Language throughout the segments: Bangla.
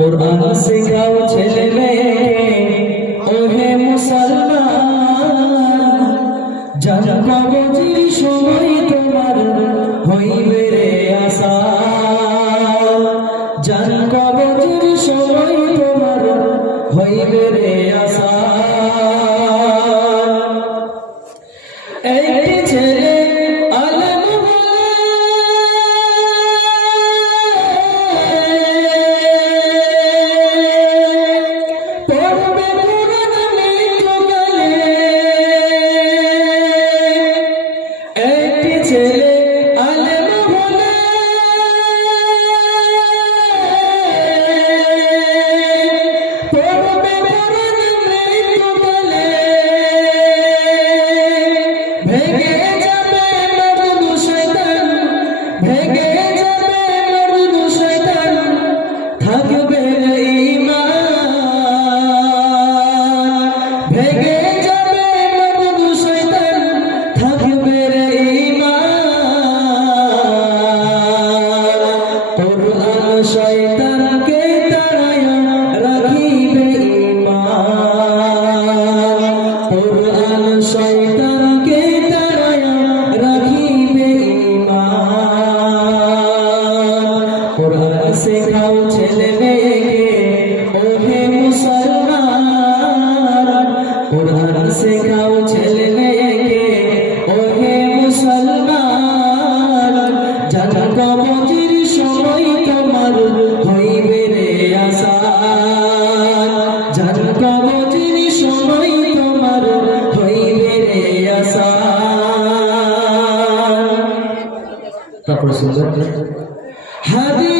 কোরআন শেখাও ছেলে মেয়েকে ওহে মুসলমান জান কবজির সময় তোমার হইবে রে আশা। জান কবজির সময় তোমার হইবে রে আশা। Angel শেখাও ছেলে মেয়েকে ওহে মুসলমান। কোরআন শেখাও ছেলে মেয়েকে ওহে মুসলমান। জান কবজির সময় তোমার হইবে রে আসান। জান কবজির সময় তোমার হইবে রে আসান। তারপরে সুন্দর হাদিসেতে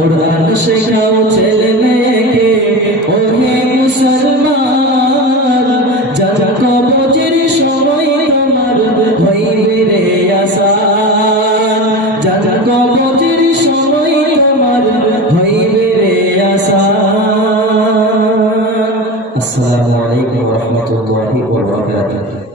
কোরআন শেখাও ছেলে মেয়েকে ও হে মুসলমান, যার কবজের সময় তোমার হইবে রে আসান। যার কবজের সময় তোমার হইবে রে আসান। আসসালামু আলাইকুম ওয়া রাহমাতুল্লাহি ওয়া বারাকাতুহু।